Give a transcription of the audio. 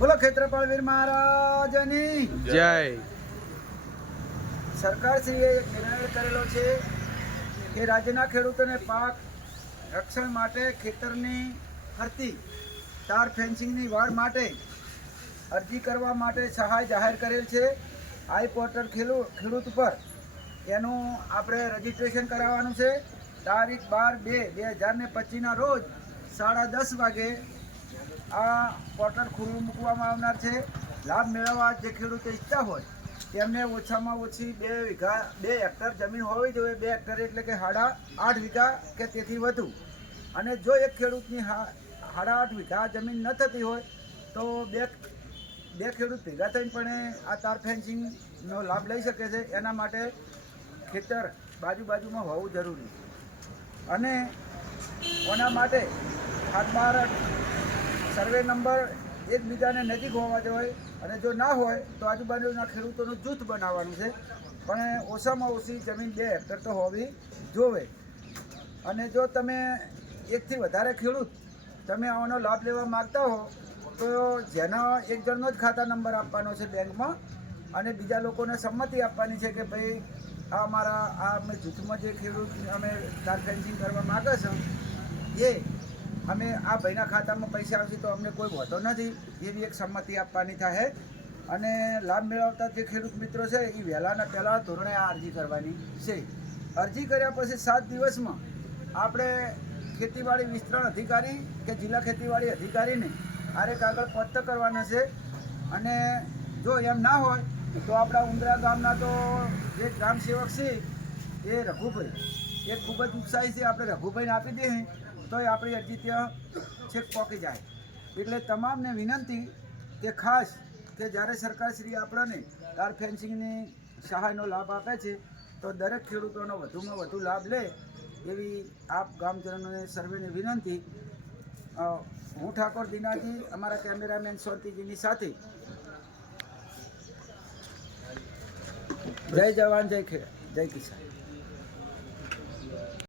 બોલો ક્ષેત્રપાળ વીર મહારાજની જય. સરકારશ્રીએ એક નિર્ણય કરેલો છે કે રાજ્યના ખેડૂતોને પાક રક્ષણ માટે ખેતરની ફરતી તાર ફેન્સિંગની વાડ માટે અરજી કરવા માટે સહાય જાહેર કરેલ છે. આઈ પોર્ટલ ખેડૂત પર એનું આપણે રજીસ્ટ્રેશન કરાવવાનું છે. તારીખ 12/2/2025ના રોજ 10:30 વાગે આ પોર્ટલ ખુલ્લું મૂકવામાં આવનાર છે. લાભ મેળવવા જે ખેડૂતો ઈચ્છતા હોય તેમને ઓછામાં ઓછી 2 હેક્ટર જમીન હોવી જોઈએ. 2 હેક્ટર એટલે કે 8.5 વીઘા કે તેથી વધુ. અને જો એક ખેડૂતની 8.5 વીઘા જમીન ન થતી હોય તો બે ખેડૂત ભેગા થઈને પણ આ તાર ફેન્સિંગનો લાભ લઈ શકે છે. એના માટે ખેતર બાજુમાં હોવું જરૂરી અને એના માટે હાથબાર સર્વે નંબર એકબીજાને નજીક હોવા જોઈએ. અને જો ના હોય તો આજુબાજુના ખેડૂતોનું જૂથ બનાવવાનું છે. પણ ઓછામાં ઓછી જમીન 2 હેક્ટર તો હોવી જોવે. અને જો તમે એકથી વધારે ખેડૂત તમે આનો લાભ લેવા માગતા હો તો જેનો એક જણનો જ ખાતા નંબર આપવાનો છે બેંકમાં, અને બીજા લોકોને સંમતિ આપવાની છે કે ભાઈ આ અમે જૂથમાં જે ખેડૂત અમે તાર ફેન્સિંગ કરવા માગે છે એ અમે આ ભાઈના ખાતામાં પૈસા આવશે તો અમને કોઈ વાંધો નથી, એવી એક સંમતિ આપવાની થાય. અને લાભ મેળવતા જે ખેડૂત મિત્રો છે એ વહેલાના પહેલાં ધોરણે આ અરજી કરવાની છે. અરજી કર્યા પછી 7 દિવસમાં આપણે ખેતીવાડી વિસ્તરણ અધિકારી કે જિલ્લા ખેતીવાડી અધિકારીને આરે કાગળ પત્ર કરવાના છે. અને જો એમ ના હોય તો આપણા ઉંદરા ગામના તો જે ગ્રામ સેવક છે એ રઘુભાઈ એ ખૂબ જ ઉત્સાહી છે. આપણે રઘુભાઈને આપી દઈએ તો આપણી અરજી ત્યાં છેક પહોંચી જાય. એટલે તમામને વિનંતી કે ખાસ કે જ્યારે સરકારશ્રી આપણને તાર ફેન્સિંગની સહાયનો લાભ આપે છે તો દરેક ખેડૂતોનો વધુમાં વધુ લાભ લે એવી આપ ગામજનોને સર્વેની વિનંતી. હું ઠાકોર દિનાજી, અમારા કેમેરામેન શાંતિજીની સાથે. જય જવાન જય કિસાન.